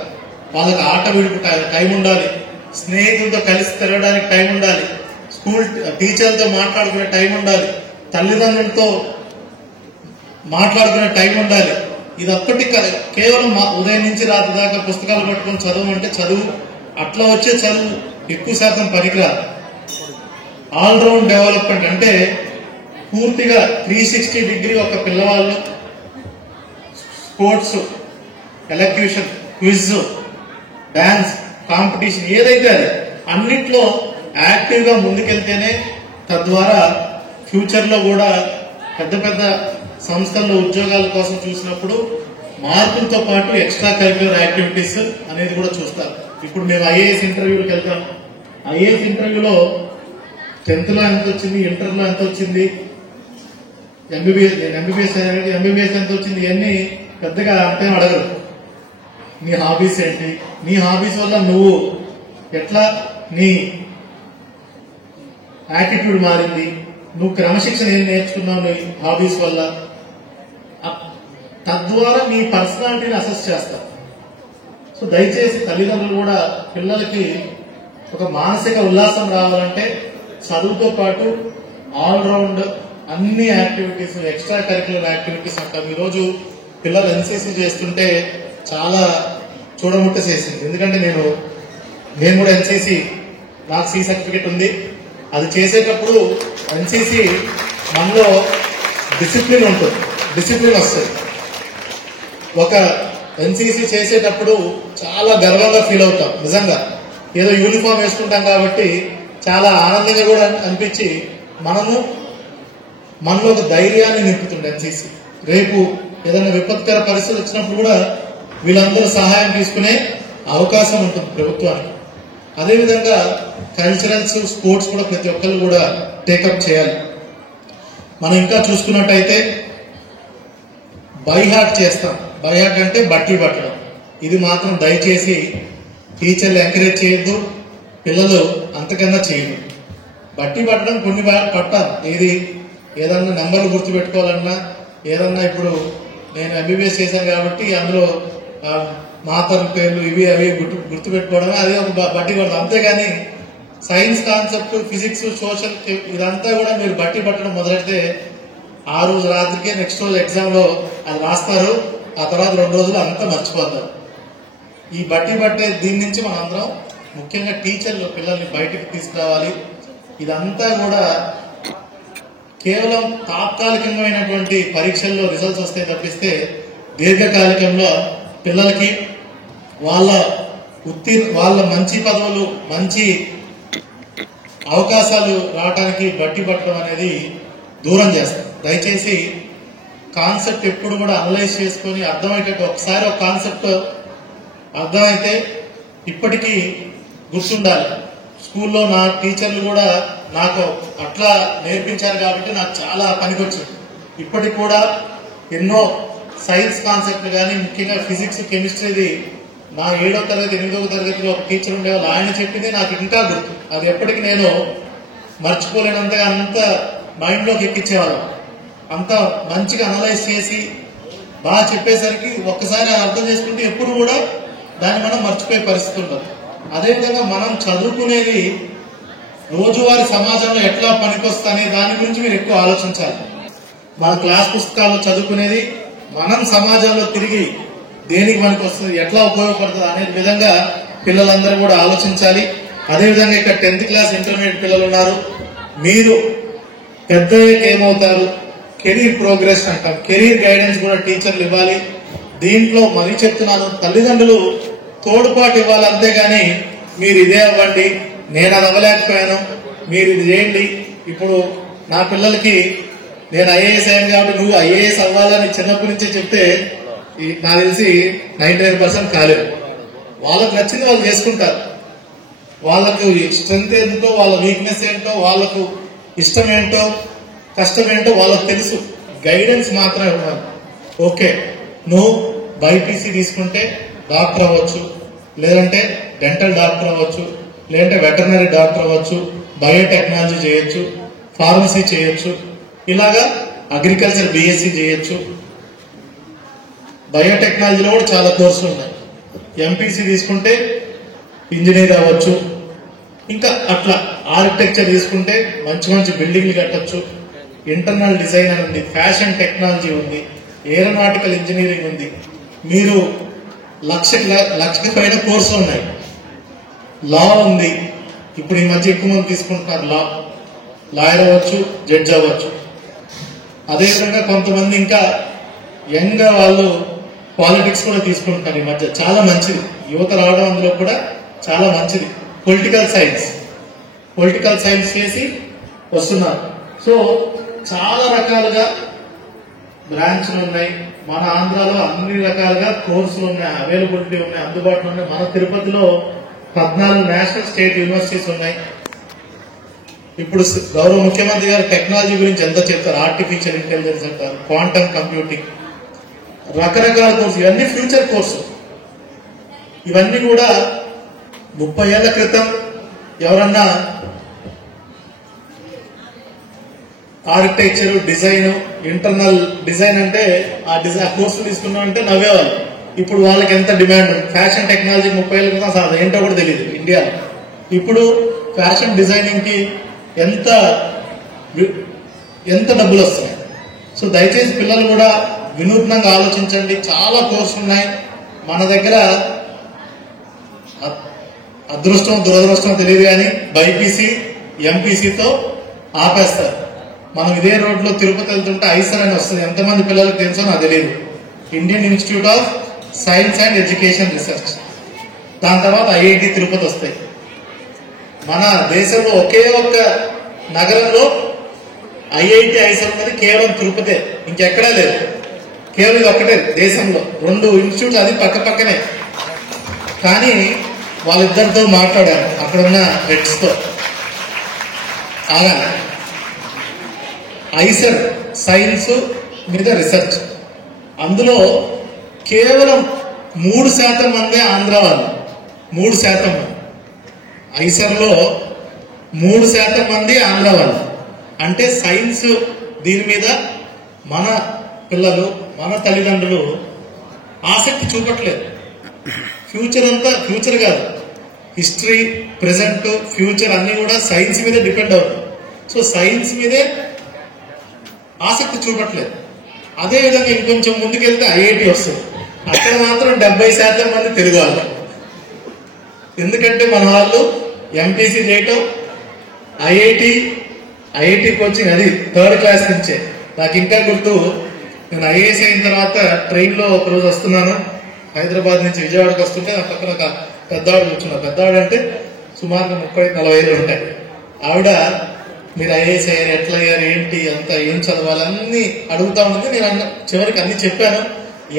వాళ్ళకి ఆట విడుపు టైం ఉండాలి, స్నేహితులతో కలిసి తిరగడానికి టైం ఉండాలి, స్కూల్ టీచర్లతో మాట్లాడుకునే టైం ఉండాలి, తల్లిదండ్రులతో మాట్లాడుకునే టైం ఉండాలి. ఇదొక్కటి కేవలం ఉదయం నుంచి రాత్రి దాకా పుస్తకాలు పట్టుకొని చదువు అంటే చదువు, అట్లా వచ్చే చదువు ఎక్కువ శాతం పనికిరాదు. ఆల్రౌండ్ డెవలప్మెంట్ అంటే పూర్తిగా 360 డిగ్రీ ఒక పిల్లవాళ్ళు sports, elocution, quiz, dance, competition ఏదైతే అది అన్నిట్లో యాక్టివ్ గా ముందుకెళ్తేనే తద్వారా ఫ్యూచర్ లో కూడా పెద్ద పెద్ద సంస్థల్లో ఉద్యోగాల కోసం చూసినప్పుడు మార్కులతో పాటు ఎక్స్ట్రా కరిక్యులర్ యాక్టివిటీస్ అనేది కూడా చూస్తారు. ఇప్పుడు మేము ఐఏఎస్ ఇంటర్వ్యూకి వెళ్తాం. ఐఏఎస్ ఇంటర్వ్యూలో 10th లో ఎంత వచ్చింది, ఇంటర్ లో ఎంత వచ్చింది, ఎంబీబీఎస్ ఎంత వచ్చింది, ఇవన్నీ పెద్దగా అంతే అడగరు. నీ హాబీస్ ఏంటి, నీ హాబీస్ వల్ల నువ్వు ఎట్లా నీ యాటిట్యూడ్ మారింది, నువ్వు క్రమశిక్షణ ఏం నేర్చుకున్నావు నీ హాబీస్ వల్ల, తద్వారా నీ పర్సనాలిటీని అసెస్ చేస్తారు. సో దయచేసి తల్లిదండ్రులు కూడా పిల్లలకి ఒక మానసిక ఉల్లాసం రావాలంటే చదువుతో పాటు ఆల్రౌండ్ అన్ని యాక్టివిటీస్, ఎక్స్ట్రా కరిక్యులర్ యాక్టివిటీస్ అంటాం. ఈరోజు పిల్లలు ఎన్సీసీ చేస్తుంటే చాలా చూడముట్టేసేసింది. ఎందుకంటే నేను కూడా ఎన్సీసీ, నాకు సి సర్టిఫికేట్ ఉంది. అది చేసేటప్పుడు ఎన్సీసీ మనలో డిసిప్లిన్ ఉంటుంది, డిసిప్లిన్ వస్తుంది. ఒక ఎన్సీసీ చేసేటప్పుడు చాలా గర్వంగా ఫీల్ అవుతాం. నిజంగా ఏదో యూనిఫామ్ వేసుకుంటాం కాబట్టి చాలా ఆనందంగా కూడా అనిపించి మనలో ఒక ధైర్యాన్ని నింపుతుంది ఎన్సీసీ. రేపు ఏదైనా విపత్కర పరిస్థితి వచ్చినప్పుడు కూడా వీళ్ళందరూ సహాయం తీసుకునే అవకాశం ఉంటుంది ప్రభుత్వానికి. అదేవిధంగా కల్చరల్స్, స్పోర్ట్స్ కూడా ప్రతి ఒక్కరు కూడా టేకప్ చేయాలి. మనం ఇంకా చూసుకున్నట్టయితే బై హార్ట్ చేస్తాం. బై హార్ట్ అంటే బట్టి పట్టడం. ఇది మాత్రం దయచేసి టీచర్లు ఎంకరేజ్ చేయొద్దు, పిల్లలు అంతకన్నా చేయదు. బట్టి పట్టడం కొన్ని పట్టాలి. ఏదన్నా నెంబర్లు గుర్తుపెట్టుకోవాలన్నా, ఏదన్నా ఇప్పుడు నేను ఎంబీబీఎస్ చేశాను కాబట్టి అందులో మాతృ పేర్లు ఇవి అవి గుర్తుపెట్టుకోవడమే అది ఒక బట్టి పడతాం. అంతేగాని సైన్స్ కాన్సెప్ట్, ఫిజిక్స్, సోషల్ ఇదంతా కూడా మీరు బట్టి పట్టడం మొదలెడితే ఆ రోజు రాత్రికే నెక్స్ట్ రోజు ఎగ్జామ్ లో అది రాస్తారు. ఆ తర్వాత 2 రోజులు అంతా మర్చిపోతారు. ఈ బట్టి పట్టే దీని నుంచి మనం అందరం ముఖ్యంగా టీచర్లు పిల్లల్ని బయటకు తీసుకురావాలి. ఇదంతా కూడా కేవలం తాత్కాలికమైనటువంటి పరీక్షల్లో రిజల్ట్స్ వస్తే తప్పిస్తే దీర్ఘకాలికంలో పిల్లలకి వాళ్ళ మంచి పదవులు, మంచి అవకాశాలు రావడానికి బట్టి పట్టడం అనేది దూరం చేస్తాం. దయచేసి కాన్సెప్ట్ ఎప్పుడు కూడా అనలైజ్ చేసుకొని అర్థమయ్యేటట్టు, ఒకసారి ఒక కాన్సెప్ట్ అర్థమైతే ఇప్పటికీ గుర్తుండాలి. స్కూల్లో నా టీచర్లు కూడా నాకు అట్లా నేర్పించారు కాబట్టి నాకు చాలా పనికొచ్చింది. ఇప్పటికి కూడా ఎన్నో సైన్స్ కాన్సెప్ట్లు కానీ, ముఖ్యంగా ఫిజిక్స్, కెమిస్ట్రీది నా 7వ తరగతి 8వ తరగతిలో ఒక టీచర్ ఉండేవాళ్ళు. ఆయన చెప్పింది నాకు ఇంకా గుర్తు. అది ఎప్పటికీ నేను మర్చిపోలేనంతగా అంత మైండ్లోకి ఎక్కించేవాళ్ళం. అంత మంచిగా అనలైజ్ చేసి బాగా చెప్పేసరికి ఒక్కసారి అర్థం చేసుకుంటే ఎప్పుడు కూడా దాన్ని మనం మర్చిపోయే పరిస్థితి ఉండదు. అదేవిధంగా మనం చదువుకునేది రోజువారీ సమాజంలో ఎట్లా పనికొస్తానే దాని గురించి మీరు ఎక్కువ ఆలోచించాలి. మన క్లాస్ పుస్తకాల్లో చదువుకునేది మనం సమాజంలో తిరిగి దేనికి పనికొస్తుంది, ఎట్లా ఉపయోగపడుతుంది అనే విధంగా పిల్లలందరూ కూడా ఆలోచించాలి. అదేవిధంగా ఇక్కడ 10th క్లాస్ ఇంటర్మీడియట్ పిల్లలు ఉన్నారు. మీరు పెద్దయ్యాక ఏమవుతారు, కెరీర్ ప్రోగ్రెస్ అంటాం, కెరీర్ గైడెన్స్ కూడా టీచర్లు ఇవ్వాలి. దీంట్లో మరీ చెప్తున్నాను, తల్లిదండ్రులు తోడ్పాటు ఇవ్వాలి. అంతేగాని మీరు ఇదే అవ్వండి, నేను అది అవ్వలేకపోయాను, మీరు ఇది చేయండి. ఇప్పుడు నా పిల్లలకి నేను ఐఏఎస్ అయ్యాను కాబట్టి నువ్వు ఐఏఎస్ అవ్వాలని చిన్నప్పటి నుంచే చెప్తే నాకు తెలిసి 99% కాలేదు. వాళ్ళకు నచ్చింది వాళ్ళు చేసుకుంటారు. వాళ్ళకు స్ట్రెంత్ ఏంటో, వాళ్ళ వీక్నెస్ ఏంటో, వాళ్ళకు ఇష్టం ఏంటో, కష్టం ఏంటో వాళ్ళకు తెలుసు. గైడెన్స్ మాత్రమే ఇవ్వాలి. ఓకే, నువ్వు బైపీసీ తీసుకుంటే డాక్టర్ అవ్వచ్చు, లేదంటే డెంటల్ డాక్టర్ అవ్వచ్చు, లేదంటే వెటర్నరీ డాక్టర్ అవ్వచ్చు, బయోటెక్నాలజీ చేయొచ్చు, ఫార్మసీ చేయొచ్చు, ఇలాగా అగ్రికల్చర్ బీఎస్సీ చేయొచ్చు. బయోటెక్నాలజీలో కూడా చాలా కోర్సులు ఉన్నాయి. ఎంపీసీ తీసుకుంటే ఇంజనీర్ అవ్వచ్చు. ఇంకా అట్లా ఆర్కిటెక్చర్ తీసుకుంటే మంచి మంచి బిల్డింగ్లు కట్టొచ్చు. ఇంటర్నల్ డిజైన్ అని ఉంది, ఫ్యాషన్ టెక్నాలజీ ఉంది, ఏరోనాటికల్ ఇంజనీరింగ్ ఉంది. మీరు లక్షకి పైన కోర్సులు ఉన్నాయి. లా ఉంది, ఇప్పుడు ఈ మధ్య ఎక్కువ మంది తీసుకుంటున్నారు. లాయర్ అవ్వచ్చు, జడ్జ్ అవ్వచ్చు. అదేవిధంగా కొంతమంది ఇంకా యంగ్ గా వాళ్ళు పాలిటిక్స్ కూడా తీసుకుంటున్నారు ఈ మధ్య. చాలా మంచిది, యువత రావడం అందులో కూడా చాలా మంచిది. పొలిటికల్ సైన్స్ చేసి వస్తున్నారు. సో చాలా రకాలుగా బ్రాంచ్లు ఉన్నాయి. మన ఆంధ్రాలో అన్ని రకాలుగా కోర్సులు ఉన్నాయి, అవైలబిలిటీ ఉన్నాయి, అందుబాటులో ఉన్నాయి. మన తిరుపతిలో 14 నేషనల్ స్టేట్ యూనివర్సిటీస్ ఉన్నాయి. ఇప్పుడు గౌరవ ముఖ్యమంత్రి గారు టెక్నాలజీ గురించి ఎంత చెప్తారు, ఆర్టిఫిషియల్ ఇంటెలిజెన్స్ అంటారు, క్వాంటమ్ కంప్యూటింగ్, రకరకాల కోర్సు, ఇవన్నీ ఫ్యూచర్ కోర్సు. ఇవన్నీ కూడా 30 ఏళ్ల క్రితం ఎవరన్నా ఆర్కిటెక్చర్, డిజైన్, ఇంటర్నల్ డిజైన్ అంటే ఆ కోర్సు తీసుకున్నాం అంటే నవ్వేవాళ్ళు. ఇప్పుడు వాళ్ళకి ఎంత డిమాండ్ ఉంది. ఫ్యాషన్ టెక్నాలజీ 30 ఏళ్ళ క్రితం అసలు ఏంటో కూడా తెలియదు ఇండియాలో. ఇప్పుడు ఫ్యాషన్ డిజైనింగ్ కి ఎంత డబ్బులు వస్తున్నాయి. సో దయచేసి పిల్లలు కూడా వినూత్నంగా ఆలోచించండి. చాలా కోర్సులు ఉన్నాయి మన దగ్గర. అదృష్టం దురదృష్టం తెలియదు కానీ బైపీసీ, ఎంపీసీతో ఆపేస్తారు. మనం ఇదే రోడ్లో తిరుపతి వెళ్తుంటే ఐసర్ అని వస్తుంది. ఎంతమంది పిల్లలకు తెలుసో నాకు తెలియదు. Indian institute of science and education research. దాని తర్వాత ఐఐటి తిరుపతి వస్తాయి. మన దేశంలో ఒకే ఒక్క నగరంలో ఐఐటి, ఐసర్ ఉన్నది కేవలం తిరుపతే, ఇంకెక్కడా లేదు. కేవలం ఇది ఒక్కటే దేశంలో. 2 ఇన్స్టిట్యూట్స్ అది పక్క పక్కనే. కానీ వాళ్ళిద్దరితో మాట్లాడారు అక్కడున్న హెడ్స్ తో. అలా ఐసర్ సైన్స్ మీద రీసెర్చ్, అందులో కేవలం 3% మందే ఆంధ్ర వాళ్ళు. 3%. ఐసర్లో 3% మంది ఆంధ్ర వాళ్ళు. అంటే సైన్స్ దీని మీద మన పిల్లలు, మన తల్లిదండ్రులు ఆసక్తి చూపట్లేదు. ఫ్యూచర్ అంతా, ఫ్యూచర్ కాదు, హిస్టరీ, ప్రెసెంట్, ఫ్యూచర్ అన్ని కూడా సైన్స్ మీద డిపెండ్ అవుతుంది. సో సైన్స్ మీదే ఆసక్తి చూపట్లేదు. అదేవిధంగా ఇంకొంచెం ముందుకెళ్తే ఐఐటి వస్తుంది. అక్కడ మాత్రం 70% మంది తెలుగు వాళ్ళు. ఎందుకంటే మన వాళ్ళు ఎంపీసీ చేయటం, ఐఐటి కోచింగ్ అది 3rd క్లాస్ నుంచే. నాకు ఇంకా గుర్తు, నేను ఐఏఎస్ అయిన తర్వాత ట్రైన్ లో ఒక రోజు వస్తున్నాను, హైదరాబాద్ నుంచి విజయవాడకి వస్తుంటే నా పక్కన ఒక పెద్దవాడు కూర్చున్నారు. పెద్దవాడు అంటే సుమారుగా 30-40 ఏళ్ళు ఉంటాయి. ఆవిడ మీరు ఐఏఎస్ అయ్యారు, ఎట్లా అయ్యారు, ఏంటి, అంతా ఏం చదవాలి అన్ని అడుగుతా ఉంటుంది. నేను చివరికి అన్ని చెప్పాను.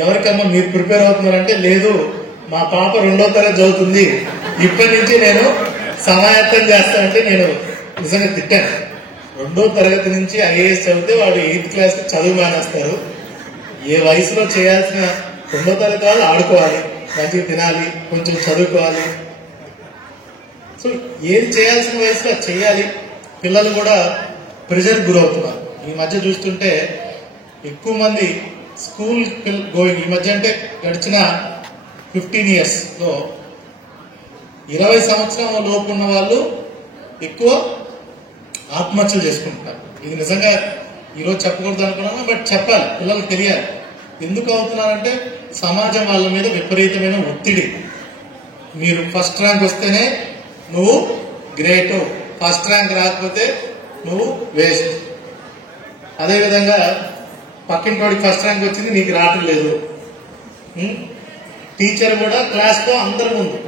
ఎవరికమ్మా మీరు ప్రిపేర్ అవుతున్నారంటే, లేదు మా పాప 2వ తరగతి చదువుతుంది, ఇప్పటి నుంచి నేను సమాయత్తం చేస్తానంటే నేను నిజంగా తిట్టాను. 2వ తరగతి నుంచి ఐఏఎస్ చదివితే వాడు 8th క్లాస్ కి చదువు మానేస్తారు. ఏ వయసులో చేయాల్సిన 2వ తరగతి వాళ్ళు ఆడుకోవాలి, మంచిగా తినాలి, కొంచెం చదువుకోవాలి. సో ఏది చేయాల్సిన వయసులో చేయాలి. పిల్లలు కూడా ప్రెషర్ గురవుతున్నారు. ఈ మధ్య చూస్తుంటే ఎక్కువ మంది స్కూల్ గోయింగ్ ఈ మధ్య అంటే గడిచిన 15 yearsలో 20 సంవత్సరాల లోపు ఉన్న వాళ్ళు ఎక్కువ ఆత్మహత్యలు చేసుకుంటున్నారు. ఇది నిజంగా ఈరోజు చెప్పకూడదు అనుకున్నాను, బట్ చెప్పాలి, పిల్లలకు తెలియాలి. ఎందుకు అవుతున్నారంటే సమాజం వాళ్ళ మీద విపరీతమైన ఒత్తిడి. మీరు ఫస్ట్ ర్యాంక్ వస్తేనే నువ్వు గ్రేట్, ఫస్ట్ ర్యాంక్ రాకపోతే నువ్వు వేస్ట్. అదేవిధంగా పక్కింటోడికి ఫస్ట్ ర్యాంక్ వచ్చింది, నీకు రావటం లేదు. టీచర్ కూడా క్లాస్లో అందరి ముందు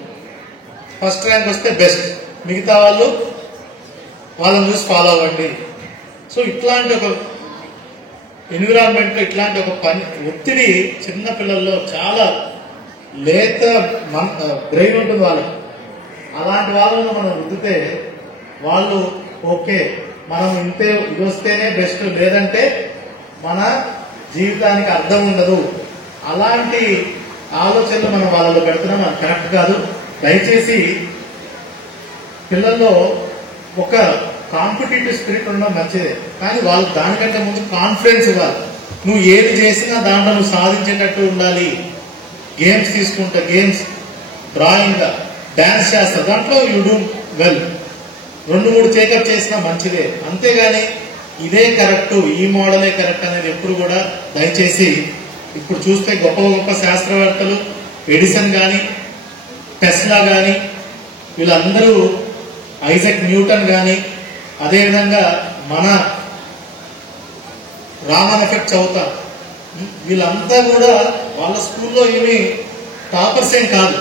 ఫస్ట్ ర్యాంక్ వస్తే బెస్ట్, మిగతా వాళ్ళు వాళ్ళని చూసి ఫాలో అవ్వండి. సో ఇట్లాంటి ఒక ఎన్విరాన్మెంట్లో ఇట్లాంటి ఒక పని ఒత్తిడి చిన్న పిల్లల్లో చాలా లేత బ్రెయిన్ ఉంటుంది వాళ్ళకి. అలాంటి వాళ్ళను మనం రుద్దితే వాళ్ళు ఓకే మనం ఇంతే ఇది వస్తేనే బెస్ట్, లేదంటే మన జీవితానికి అర్థం ఉండదు. అలాంటి ఆలోచనలు మనం వాళ్ళలో పెడుతున్నాం, అది కరెక్ట్ కాదు. దయచేసి పిల్లల్లో ఒక కాంపిటేటివ్ స్పిరిట్ ఉండడం మంచిదే, కానీ వాళ్ళు దానికంటే ముందు కాన్ఫిడెన్స్ ఇవ్వాలి. నువ్వు ఏది చేసినా దాంట్లో నువ్వు సాధించేటట్టు ఉండాలి. గేమ్స్ తీసుకుంటా, గేమ్స్, డ్రాయింగ్, డాన్స్ చేస్తా, దాంట్లో యూ డూ వెల్. 2-3 టేకప్ చేసినా మంచిదే, అంతేగాని ఇదే కరెక్ట్, ఈ మోడలే కరెక్ట్ అనేది ఎప్పుడు కూడా దయచేసి. ఇప్పుడు చూస్తే గొప్ప గొప్ప శాస్త్రవేత్తలు ఎడిసన్ కానీ, టెస్లా కానీ, వీళ్ళందరూ, ఐజాక్ న్యూటన్ కానీ, అదేవిధంగా మన రామన్ ఎఫెక్ట్ చదువుతారు, వీళ్ళంతా కూడా వాళ్ళ స్కూల్లో ఏమి టాపర్స్ ఏం కాదు,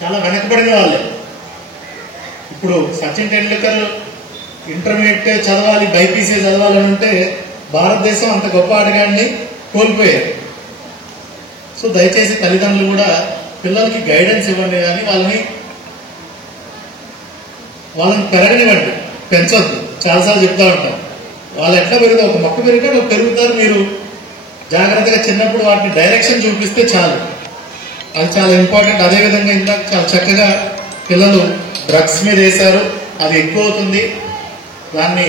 చాలా వెనకబడిన వాళ్ళే. ఇప్పుడు సచిన్ టెండూల్కర్ ఇంటర్మీడియట్ చదవాలి, బైపీసీ చదవాలి అని అంటే భారతదేశం అంత గొప్ప ఆటగాడిని కోల్పోయారు. సో దయచేసి తల్లిదండ్రులు కూడా పిల్లలకి గైడెన్స్ ఇవ్వండి, కానీ వాళ్ళని పెరగనివ్వండి, పెంచొద్దు. చాలాసార్లు చెప్తా ఉంటాం, వాళ్ళు ఎట్లా పెరుగుతారు, ఒక మొక్క పెరిగితే వాళ్ళు పెరుగుతారు. మీరు జాగ్రత్తగా చిన్నప్పుడు వాటిని డైరెక్షన్ చూపిస్తే చాలు, అది చాలా ఇంపార్టెంట్. అదేవిధంగా ఇందాక చాలా చక్కగా పిల్లలు డ్రగ్స్ మీద వేశారు, అది ఎక్కువ అవుతుంది, దాన్ని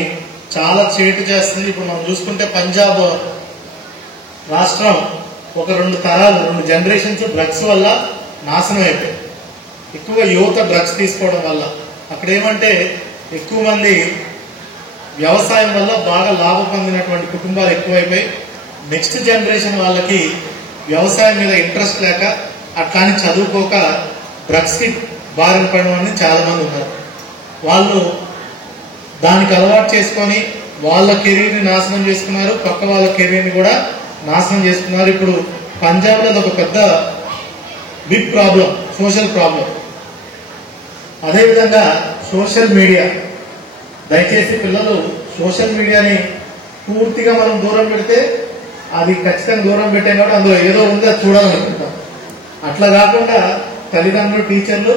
చాలా చేటు చేస్తుంది. ఇప్పుడు మనం చూసుకుంటే పంజాబ్ రాష్ట్రం ఒక 2 తరాలు, 2 జనరేషన్స్ డ్రగ్స్ వల్ల నాశనం అయిపోయాయి. ఎక్కువ యువత డ్రగ్స్ తీసుకోవడం వల్ల అక్కడ ఏమంటే ఎక్కువ మంది వ్యవసాయం వల్ల బాగా లాభం పొందినటువంటి కుటుంబాలు ఎక్కువైపోయి నెక్స్ట్ జనరేషన్ వాళ్ళకి వ్యవసాయం మీద ఇంట్రెస్ట్ లేక అట్లాని చదువుకోక డ్రగ్స్కి బారిన పడిన వాళ్ళు చాలా మంది ఉన్నారు. వాళ్ళు దానికి అలవాటు చేసుకొని వాళ్ళ కెరీర్ని నాశనం చేసుకున్నారు, పక్క వాళ్ళ కెరీర్ని కూడా నాశనం చేసుకున్నారు. ఇప్పుడు పంజాబ్లో అది ఒక పెద్ద బిగ్ ప్రాబ్లం, సోషల్ ప్రాబ్లం. అదేవిధంగా సోషల్ మీడియా, దయచేసి పిల్లలు సోషల్ మీడియాని పూర్తిగా మనం దూరం పెడితే అది ఖచ్చితంగా దూరం పెట్టాం కాబట్టి అందులో ఏదో ఉందో చూడాలనుకుంటాం. అట్లా కాకుండా తల్లిదండ్రులు, టీచర్లు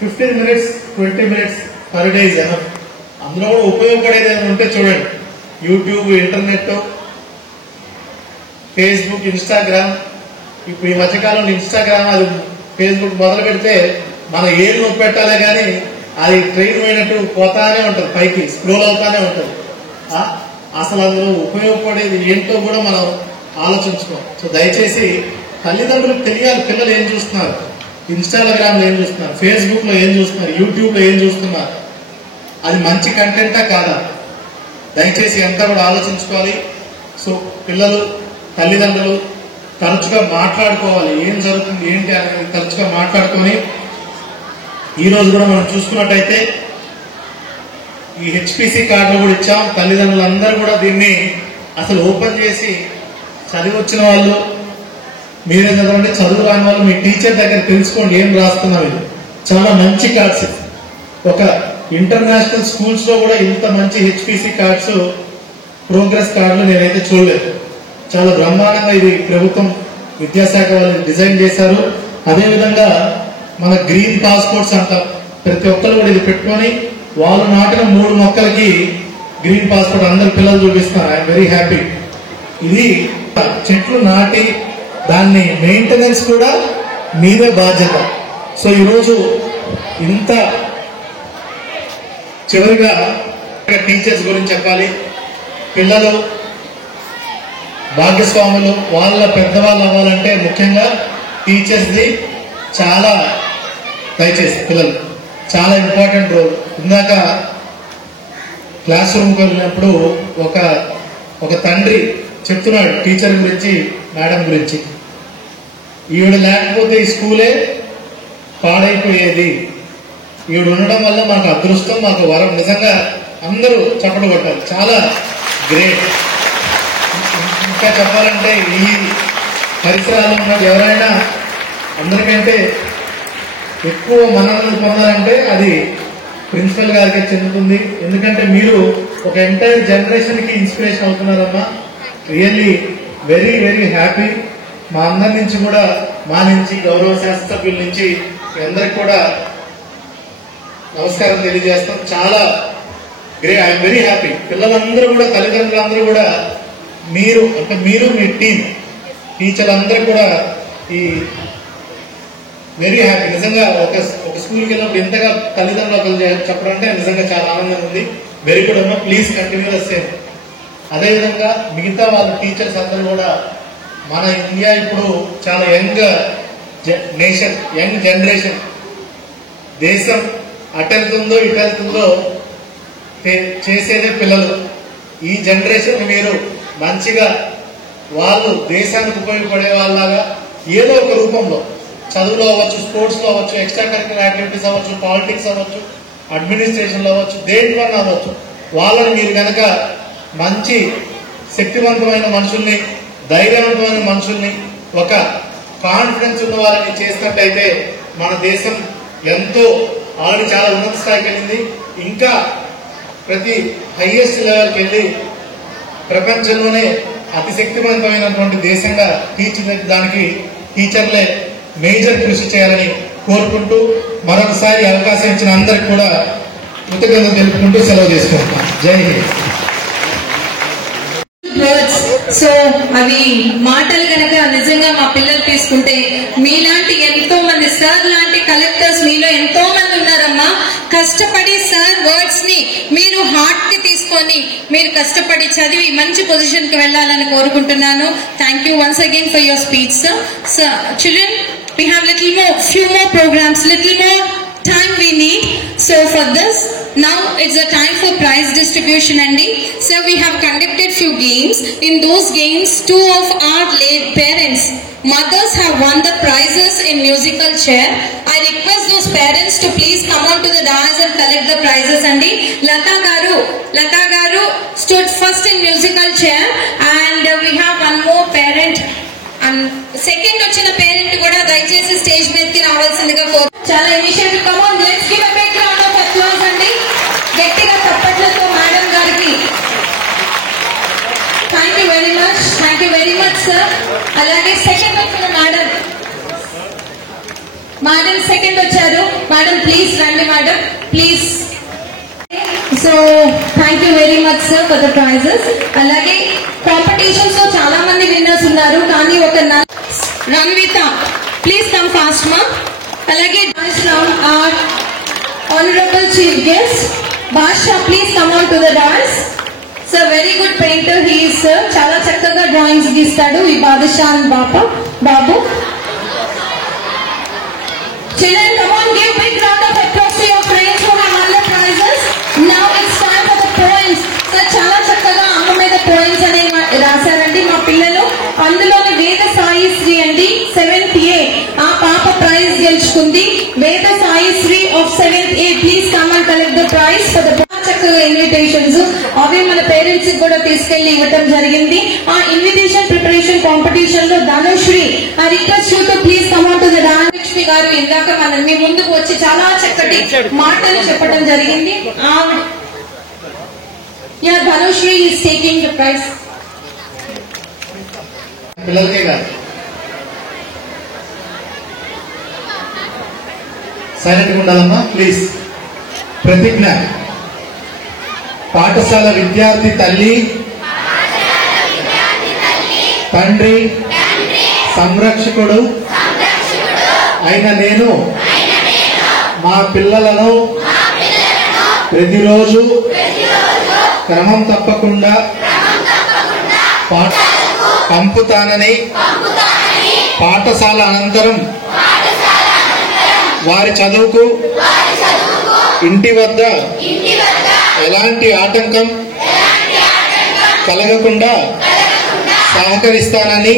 15 minutes 20 minutes per day is enough. అందులో కూడా ఉపయోగపడేది ఏమైనా ఉంటే చూడండి. YouTube, internet, Facebook, Instagram. ఇప్పుడు ఈ మధ్యకాలంలో ఇన్స్టాగ్రామ్, అది ఫేస్బుక్ మొదలు పెడితే మన ఏళ్ళు నొప్పి పెట్టాలే కానీ అది ట్రైన్ పోయినట్టు పోతానే ఉంటుంది, పైకి స్క్రోల్ అవుతానే ఉంటుంది. అసలు అందులో ఉపయోగపడేది ఏంటో కూడా మనం ఆలోచించుకోం. సో దయచేసి తల్లిదండ్రులకు తెలియాలి పిల్లలు ఏం చూస్తున్నారు, ఇన్స్టాగ్రామ్లో ఏం చూస్తున్నారు, ఫేస్బుక్లో ఏం చూస్తున్నారు, యూట్యూబ్లో ఏం చూస్తున్నారు, అది మంచి కంటెంటా కాదా, దయచేసి అంతా కూడా ఆలోచించుకోవాలి. సో పిల్లలు, తల్లిదండ్రులు తరచుగా మాట్లాడుకోవాలి, ఏం జరుగుతుంది ఏంటి అనేది తరచుగా మాట్లాడుకొని. ఈరోజు కూడా మనం చూసుకున్నట్టయితే ఈ హెచ్పిసి కార్డులు కూడా ఇచ్చాం. తల్లిదండ్రులందరూ కూడా దీన్ని అసలు ఓపెన్ చేసి చదివి వచ్చిన వాళ్ళు మీరే చదవండి, చదువు రాని వాళ్ళు మీ టీచర్ దగ్గర తెలుసుకోండి ఏం రాస్తున్నారు. ఇది చాలా మంచి కార్డ్స్. ఒక ఇంటర్నేషనల్ స్కూల్స్ లో కూడా ఇంత మంచి హెచ్పిసి కార్డ్స్, ప్రోగ్రెస్ కార్డులు నేనైతే చూడలేదు. చాలా బ్రహ్మాండంగా ఇది ప్రభుత్వం, విద్యాశాఖ వాళ్ళు డిజైన్ చేశారు. అదేవిధంగా మన గ్రీన్ పాస్పోర్ట్స్ అంటారు, ప్రతి ఒక్కరు కూడా ఇది పెట్టుకొని వాళ్ళు నాటిన 3 మొక్కలకి గ్రీన్ పాస్పోర్ట్ అందరు పిల్లలు చూపిస్తారు. I'm very happy. ఇది చెట్లు నాటి దాన్ని మెయింటెనెన్స్ కూడా మీదే బాధ్యత. సో ఈరోజు ఇంత చివరిగా టీచర్స్ గురించి చెప్పాలి. పిల్లలు భాగస్వాములు, వాళ్ళ పెద్దవాళ్ళు అవ్వాలంటే ముఖ్యంగా టీచర్స్ది చాలా, దయచేసి పిల్లలు చాలా ఇంపార్టెంట్ రోల్. ఇందాక క్లాస్ రూమ్కి వెళ్ళినప్పుడు ఒక తండ్రి చెప్తున్నాడు టీచర్ గురించి, మేడం గురించి. ఈవిడ లేకపోతే ఈ స్కూలే పాడైపోయేది, ఈవిడ ఉండడం వల్ల మాకు అదృష్టం, మాకు వరం. నిజంగా అందరూ చప్పట్లు కొట్టారు, చాలా గ్రేట్. ఇంకా చెప్పాలంటే ఈ పరిసరాలు ఉన్నది ఎవరైనా అందరికంటే ఎక్కువ మన్ననలు పొందాలంటే అది ప్రిన్సిపల్ గారికి చెందుతుంది. ఎందుకంటే మీరు ఒక ఎంటైర్ జనరేషన్ కి ఇన్స్పిరేషన్ అవుతున్నారమ్మా. Really very very happy. మా అందరి నుంచి కూడా, మా నుంచి, గౌరవ శాసనసభ్యుల నుంచి అందరికి కూడా నమస్కారం తెలియజేస్తాం. చాలా గ్రేట్, ఐఎమ్ వెరీ హ్యాపీ. పిల్లలందరూ కూడా, తల్లిదండ్రులందరూ కూడా, మీరు మీ టీం టీచర్లందరూ కూడా ఈ వెరీ హ్యాపీ. నిజంగా ఒక స్కూల్కి వెళ్ళినప్పుడు ఇంతగా తల్లిదండ్రులు చెప్పడం అంటే నిజంగా చాలా ఆనందంగా ఉంది. వెరీ గుడ్ అమ్మా, ప్లీజ్ కంటిన్యూ ద సేమ్. అదేవిధంగా మిగతా వాళ్ళ టీచర్స్ అందరూ కూడా, మన ఇండియా ఇప్పుడు చాలా యంగ్ నేషన్, యంగ్ జనరేషన్. దేశం అటెళ్తుందో ఇటెళ్తుందో చేసేదే పిల్లలు. ఈ జనరేషన్ మీరు మంచిగా వాళ్ళు దేశానికి ఉపయోగపడే వాళ్ళలాగా ఏదో ఒక రూపంలో, చదువులో అవ్వచ్చు, స్పోర్ట్స్లో అవ్వచ్చు, ఎక్స్ట్రా కరిక్యులర్ యాక్టివిటీస్ అవ్వచ్చు, పాలిటిక్స్ అవ్వచ్చు, అడ్మినిస్ట్రేషన్లో అవ్వచ్చు, దేంట్లోనే అవ్వచ్చు, వాళ్ళని మీరు కనుక మంచి శక్తివంతమైన మనుషుల్ని, ధైర్యవంతమైన మనుషుల్ని, ఒక కాన్ఫిడెన్స్ ఉన్న వాళ్ళని చేసినట్టయితే మన దేశం ఎంతో ఆల్రెడీ చాలా ఉన్నత స్థాయికి వెళ్ళింది. ఇంకా ప్రతి హైయెస్ట్ లెవెల్కి వెళ్ళి ప్రపంచంలోనే అతి శక్తివంతమైనటువంటి దేశంగా తీర్చిదిద్దడానికి టీచర్లే మేజర్ కృషి చేయాలని కోరుకుంటూ, మరొకసారి అవకాశం ఇచ్చిన అందరికి కూడా కృతజ్ఞతలు తెలుపుకుంటూ సెలవు చేసుకుంటున్నాం. జై హింద్. సో అవి మాటలు కనుక నిజంగా మా పిల్లలు తీసుకుంటే, మీలాంటి ఎంతో మంది సార్ లాంటి కలెక్టర్స్ మీలో ఎంతో మంది ఉన్నారమ్మా. కష్టపడి సార్ వర్డ్స్ ని మీరు హార్ట్ కి తీసుకొని మీరు కష్టపడి చదివి మంచి పొజిషన్ కి వెళ్ళాలని కోరుకుంటున్నాను. Thank you once again for your speech sir. Children, we have few more programs, little more time we need. So for this, now it's a time for prize distribution, Andy. So we have conducted few games. In those games, two of our late parents, mothers, have won the prizes in musical chair. I request those parents to please come on to the dais and collect the prizes, Andy. Lata Garu stood first in musical chair, and we have one more parent. And second వచ్చిన parent కూడా దయచేసి stage మీదకి రావాల్సిందిగా కోరు. చాలా initiative. Come on, let's give a big round of applause అండి, గట్టిగా చప్పట్లతో మేడం గారికి. Thank you very much sir. అలాగే సెకండ్ వచ్చిన మేడం సెకండ్ వచ్చారు. మేడం ప్లీజ్ రండి, madam please. So thank you very much sir for the prizes. అలాగే competitions లో చాలా మంది విన్నర్స్ ఉన్నారు, కానీ ఒక రణ్విత ప్లీజ్ కమ్ ఫాస్ట్ మా. అలాగే are honourable chief guest Basha please come on to the dance. Sir very good painter he is sir, చాలా చక్కగా డ్రాయింగ్స్ గీస్తాడు ఈ బాదుషాన్ బాబు. Children, come on, give big round of applause to your friends who have won the prizes. Now it's time for the poems. Sir, చాలా చక్కగా అమ్మ మీద poems అనేవి రాశారండి మా పిల్లలు. అందులోని వేద సాయిశ్రీ అండి 7th A, ఆ పాప ప్రైజ్ గెలుచుకుంది. Veda Saisri of 7th A, please come and collect the prize for the చక్కగా ఇన్విటేషన్స్. అవి మన పేరెంట్స్ కి కూడా తీసుకెళ్లి ఇవ్వటం జరిగింది. ఆ ఇన్విటేషన్ ప్రిపరేషన్ కాంపిటీషన్ లో Dhanushree, I request you to please come on to the dance. Lakshmi గారు ఇందాక మీ ముందుకు వచ్చి చాలా చక్కటి మాటలు చెప్పడం జరిగింది. Dhanushree is taking the prize. పిల్లలకే కాదు, సైలెంట్గా ఉండాలమ్మా ప్లీజ్. ప్రతిజ్ఞ. పాఠశాల విద్యార్థి తల్లి, తండ్రి, సంరక్షకుడు అయిన నేను మా పిల్లలను ప్రతిరోజు క్రమం తప్పకుండా పాఠశాలకు పంపుతానని పాఠశాల అనంతరం వారి చదువుకు ఇంటి వద్ద ఎలాంటి ఆటంకం కలగకుండా సహకరిస్తానని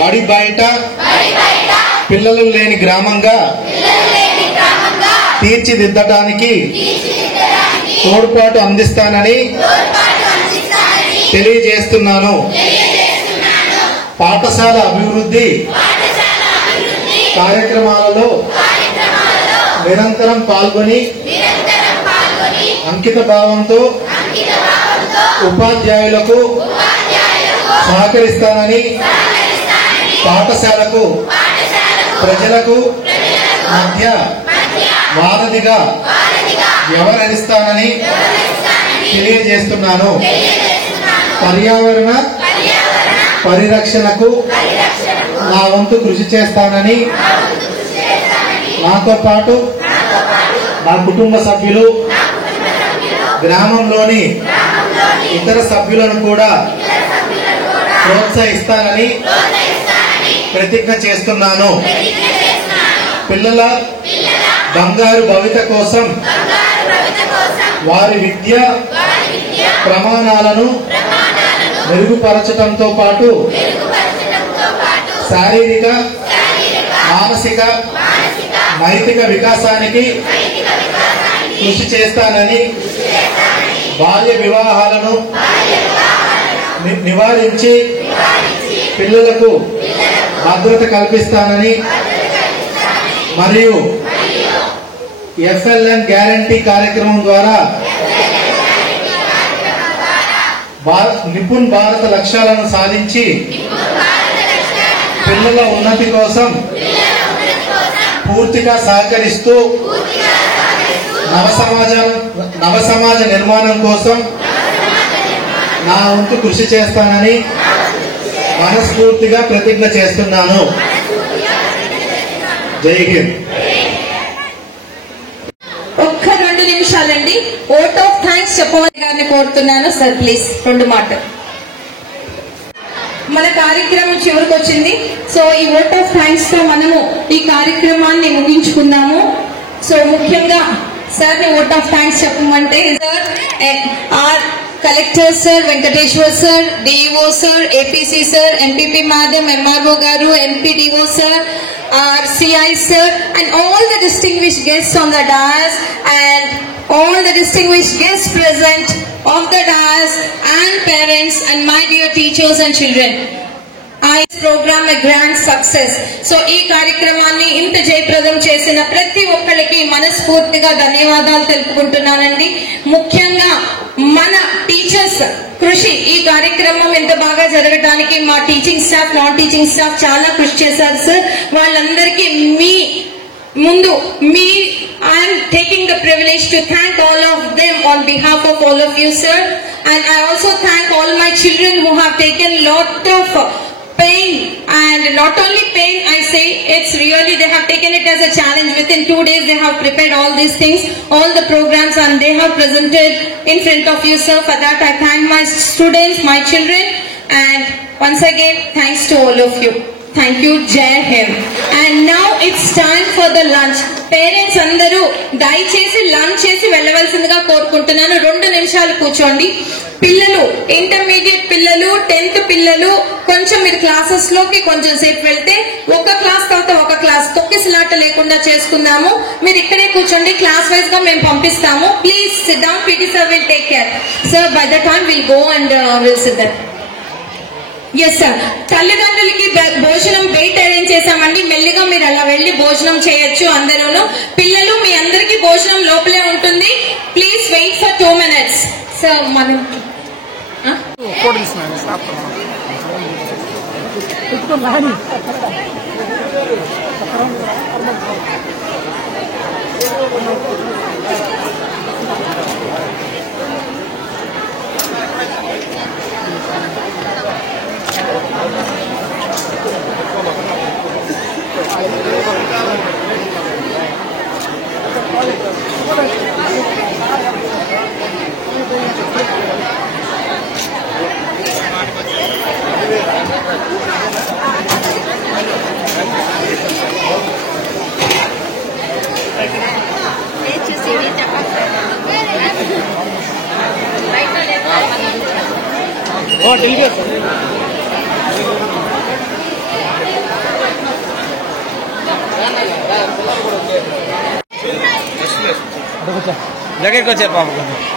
బడి బయట పిల్లలు లేని గ్రామంగా తీర్చిదిద్దడానికి తోడ్పాటు అందిస్తానని తెలియజేస్తున్నాను. పాఠశాల అభివృద్ధి కార్యక్రమాలలో నిరంతరం పాల్గొని అంకిత భావంతో ఉపాధ్యాయులకు సహకరిస్తానని పాఠశాలకు ప్రజలకు మధ్య వారధిగా వ్యవహరిస్తానని తెలియజేస్తున్నాను. పర్యావరణ పరిరక్షణకు నా వంతు కృషి చేస్తానని నాతో పాటు నా కుటుంబ సభ్యులు గ్రామంలోని ఇతర సభ్యులను కూడా ప్రోత్సహిస్తానని ప్రతిజ్ఞ చేస్తున్నాను. పిల్లల బంగారు భవిత కోసం వారి విద్యా ప్రమాణాలను మెరుగుపరచడంతో పాటు శారీరక మానసిక నైతిక వికాసానికి కృషి చేస్తానని బాల్య వివాహాలను నివారించి పిల్లలకు భద్రత కల్పిస్తానని మరియు FLN గ్యారంటీ కార్యక్రమం ద్వారా నిపుణ్ భారత లక్ష్యాలను సాధించి పిల్లల ఉన్నతి కోసం పూర్తిగా సహకరిస్తూ నవసమాజ నిర్మాణం కోసం నా వంతు కృషి చేస్తానని మనస్ఫూర్తిగా ప్రతిజ్ఞ చేస్తున్నాను. జై హింద్. ఒక్క 2 నిమిషాలండి. ఓట్ ఆఫ్ థ్యాంక్స్ చెప్పమని గారిని కోరుతున్నాను. సార్ ప్లీజ్ 2 మాటలు. మన కార్యక్రమం చివరికి వచ్చింది. సో ఈ ఓట్ ఆఫ్ థ్యాంక్స్ తో మనము ఈ కార్యక్రమాన్ని ముగించుకుందాము. సో ముఖ్యంగా సార్ ని ఓట్ ఆఫ్ థ్యాంక్స్ చెప్పమంటే sir our collector sir, Venkateshwar sir, DEO sir, APC sir, MPP madam, MRO గారు, MPDO sir, our CI sir, and all the distinguished guests on the dais and all the distinguished guests present of the dais and parents and my dear teachers and children. I program a grand success. So ee కార్యక్రమాన్ని ఇంత జయప్రదం చేసిన ప్రతి ఒక్కరికి మనస్ఫూర్తిగా ధన్యవాదాలు తెలుపుకుంటున్నానండి. ముఖ్యంగా మన టీచర్స్ కృషి ఈ కార్యక్రమం ఎంత బాగా జరగడానికి మా teaching staff, non teaching staff చాలా కృషి చేశారు సార్. వాళ్ళందరికీ మీ ముందు I'm taking the privilege to thank all of them on behalf of all of you sir. And I also thank all my children who have taken lot of pain, and not only pain, I say it's really they have taken it as a challenge. Within 2 days they have prepared all these things, all the programs, and they have presented in front of you sir. For that I thank my students, my children, and once again thanks to all of you. Thank you. Jai Hind. And now it's time for the lunch. Parents andaru దయచేసి lunch చేసి వెళ్ళవలసిందిగా కోరుకుంటున్నాను. 2 నిమిషాలు కూర్చోండి. పిల్లలు intermediate పిల్లలు, 10th పిల్లలు కొంచెం మీరు క్లాసెస్ లోకి కొంచెం సేపు వెళ్తే ఒక క్లాస్ తర్వాత ఒక క్లాస్ తొక్కిసలాట లేకుండా చేసుకుందాము. మీరు ఇక్కడే కూర్చోండి. క్లాస్ వైజ్ గా మేము పంపిస్తాము. Please sit down. PT sir will take care. Sir by the time will go and will sit that. Yes sir. తల్లిదండ్రులకి భోజనం బయట అరేంజ్ చేశామండి. మెల్లిగా మీరు అలా వెళ్లి భోజనం చేయొచ్చు. అందరూ పిల్లలు మీ అందరికీ భోజనం లోపలే ఉంటుంది. Please wait for 2 minutes. Sir మనం जगह को चे पापा को